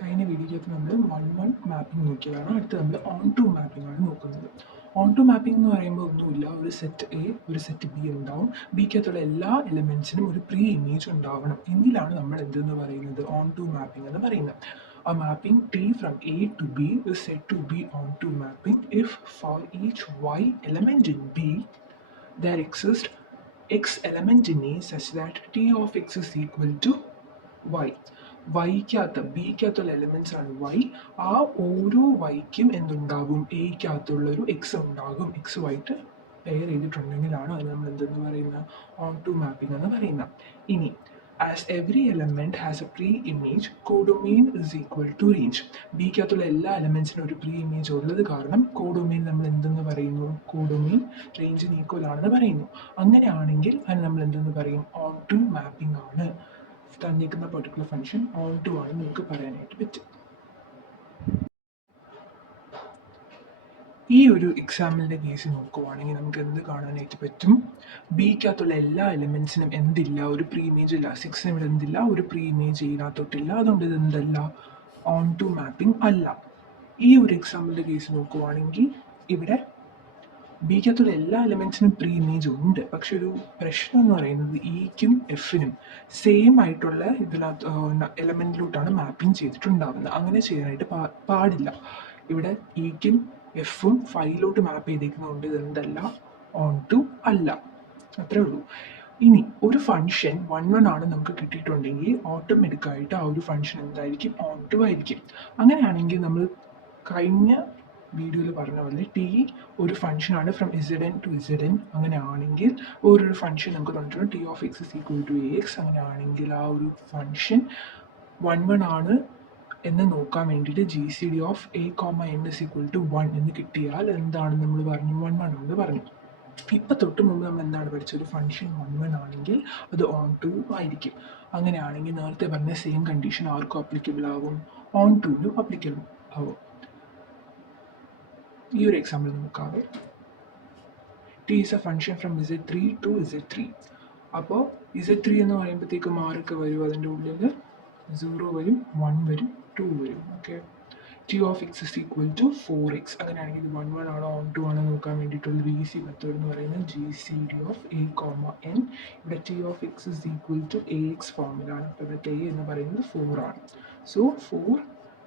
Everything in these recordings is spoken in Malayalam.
കഴിഞ്ഞ വീഡിയോയ്ക്കകത്ത് നമ്മൾ 1-1 മാപ്പിംഗ് നോക്കിയതാണ്. അടുത്ത് നമ്മൾ ഓൺ ടു മാപ്പിംഗ് ആണ് നോക്കുന്നത്. ഓൺ ടു മാപ്പിംഗ് എന്ന് പറയുമ്പോൾ ഒന്നുമില്ല, ഒരു സെറ്റ് എ ഒരു സെറ്റ് ബി ഉണ്ടാവും. ബിക്കകത്തുള്ള എല്ലാ എലിമെൻസിനും ഒരു പ്രീ ഇമേജ് ഉണ്ടാവണം. എങ്കിലാണ് നമ്മൾ എന്തെന്ന് പറയുന്നത് ഓൺ ടു മാപ്പിംഗ് എന്ന് പറയുന്നത്. A mapping T from A to B is said to be onto mapping if for each y element in B there exists x element in A such that T of x is equal to y. വൈക്കകത്ത് ബിക്കകത്തുള്ള എലിമെന്റ്സ് ആണ് വൈ. ആ ഓരോ വൈക്കും എന്തുണ്ടാകും, എക്കകത്തുള്ളൊരു എക്സ് ഉണ്ടാകും. എക്സ് വൈറ്റ് പെയർ ചെയ്തിട്ടുണ്ടെങ്കിലാണ് അത് നമ്മൾ എന്തെന്ന് പറയുന്നത് ഓൺ ടു മാപ്പിംഗ് എന്ന് പറയുന്നത്. ഇനി as every element has a pre-image, codomain is equal to range. ബിക്കകത്തുള്ള എല്ലാ എലമെന്റ്സിനും ഒരു പ്രീ ഇമേജ് ഉള്ളത് കാരണം കോഡൊമെയിൻ നമ്മൾ എന്തെന്ന് പറയുന്നു, കോഡൊമെയിൻ റേഞ്ചിന് ഈക്വൽ ആണെന്ന് പറയുന്നു. അങ്ങനെയാണെങ്കിൽ അത് നമ്മൾ എന്തെന്ന് പറയും, ഓൺ ടു മാപ്പിംഗ് ആണ്. തന്നിരിക്കുന്ന പെർട്ടിക്കുലർ ഫംഗ്ഷൻ ഓൺ ടു ആണ് നമുക്ക് പറയാനായിട്ട് പറ്റും. ഈ ഒരു എക്സാമ്പിളിൻ്റെ കേസ് നോക്കുവാണെങ്കിൽ നമുക്ക് എന്ത് കാണാനായിട്ട് പറ്റും, ബിക്കകത്തുള്ള എല്ലാ എലിമെൻസിനും എന്തില്ല, ഒരു പ്രീ ഇമേജ് ഇല്ല. 6 ഇവിടെ എന്തില്ല, ഒരു പ്രീ ഇമേജ് ഇതിനകത്തോട്ടില്ല. അതുകൊണ്ട് ഇത് എന്തല്ല, ഓൺ ടു മാപ്പിംഗ് അല്ല. ഈ ഒരു എക്സാമ്പിളിൻ്റെ കേസ് നോക്കുവാണെങ്കിൽ ഇവിടെ ബിക്കകത്തുള്ള എല്ലാ എലിമെൻസിനും പ്രീ ഇമേജ് ഉണ്ട്. പക്ഷെ ഒരു പ്രശ്നം എന്ന് പറയുന്നത് ഇക്കും എഫിനും സെയിം ആയിട്ടുള്ള ഇതിനകത്ത് എലമെൻറ്റിലോട്ടാണ് മാപ്പിംഗ് ചെയ്തിട്ടുണ്ടാവുന്നത്. അങ്ങനെ ചെയ്യാനായിട്ട് പാടില്ല. ഇവിടെ ഇക്കും എഫും ഫൈലോട്ട് മാപ്പ് ചെയ്തേക്കുന്നതുകൊണ്ട് ഇതെന്തല്ല, ഓൺ ടു അല്ല. അത്രേ ഉള്ളൂ. ഇനി ഒരു ഫംഗ്ഷൻ 1-1 ആണ് നമുക്ക് കിട്ടിയിട്ടുണ്ടെങ്കിൽ ഓട്ടോമാറ്റിക്കായിട്ട് ആ ഒരു ഫംഗ്ഷൻ എന്തായിരിക്കും, ഓൺ ടു ആയിരിക്കും. അങ്ങനെയാണെങ്കിൽ നമ്മൾ കഴിഞ്ഞ വീഡിയോയിൽ പറഞ്ഞ പോലെ ടി ഒരു ഫംഗ്ഷനാണ് ഫ്രം ഇസഡ് ടു ഇസഡ്. അങ്ങനെയാണെങ്കിൽ ഒരു ഫംഗ്ഷൻ നമുക്ക് തന്നിട്ടുണ്ട് t of x is equal to a x. അങ്ങനെയാണെങ്കിൽ ആ ഒരു ഫംഗ്ഷൻ 1-1 ആണ് എന്ന് നോക്കാൻ വേണ്ടിയിട്ട് G C D of a comma n is equal to 1 എന്ന് കിട്ടിയാൽ എന്താണ് നമ്മൾ പറഞ്ഞു, 1-1 എന്ന് പറഞ്ഞു. ഇപ്പം തൊട്ട് മുമ്പ് നമ്മൾ എന്താണ് പഠിച്ചത്, ഒരു ഫംഗ്ഷൻ 1-1 ആണെങ്കിൽ അത് ഓൺ ടു ആയിരിക്കും. അങ്ങനെയാണെങ്കിൽ നേരത്തെ പറഞ്ഞ സെയിം കണ്ടീഷൻ ആർക്കും അപ്ലിക്കബിൾ ആകും, ഓൺ ടുവിനും അപ്ലിക്കബിൾ ആവും. ഈ ഒരു എക്സാമ്പിൾ നോക്കാവേ. T is a function from Z3 to Z3. അപ്പോൾ Z3 എന്ന് പറയുമ്പോഴത്തേക്ക് മാർക്ക് വരും, അതിൻ്റെ ഉള്ളിൽ 0 വരും, 1 വരും, 2 വരും. Okay, t of x is equal to 4x. അങ്ങനെയാണെങ്കിൽ ഇത് 1-1 ആണോ ഓൺ ടു ആണോ നോക്കാൻ വേണ്ടിയിട്ടുള്ള ഈസി മെത്തേഡ് എന്ന് പറയുന്നത് G C D of a comma n. ഇവിടെ t of x is equal to a x ഫോമിലാണ്. അപ്പോൾ ഇവിടുത്തെ എ എന്ന് പറയുന്നത് 4 ആണ്. സോ 4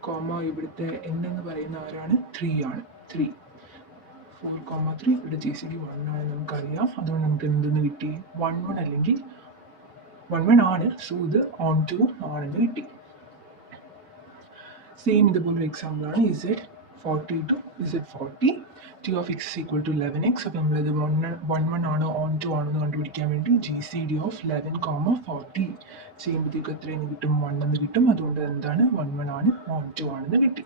കോമ ഇവിടുത്തെ എൻ എന്ന് പറയുന്ന ആരാണ്, 3 ആണ്. 4,3 ഇവിടെ ജി സി ഡി 1 ആണ് നമുക്കറിയാം. അതുകൊണ്ട് നമുക്ക് എന്തെന്ന് കിട്ടി, 1-1 അല്ലെങ്കിൽ 1-1 ആണ്. സോ ഇത് ഓൺ ടു ആണെന്ന് കിട്ടി. സെയിം ഇതുപോലൊരു എക്സാമ്പിളാണ് Z40 to Z40. T of x is equal to 11x. അപ്പോൾ നമ്മളിത് 1-1 ആണോ ഓൺ ടു ആണോ എന്ന് കണ്ടുപിടിക്കാൻ വേണ്ടി ജി സി ഡി ഓഫ് 11,40 ചെയ്യുമ്പോഴത്തേക്ക് എത്രയെന്ന് കിട്ടും, 1 എന്ന് കിട്ടും. അതുകൊണ്ട് എന്താണ്, 1-1 ആണ്, ഓൺ ടു ആണെന്ന് കിട്ടി.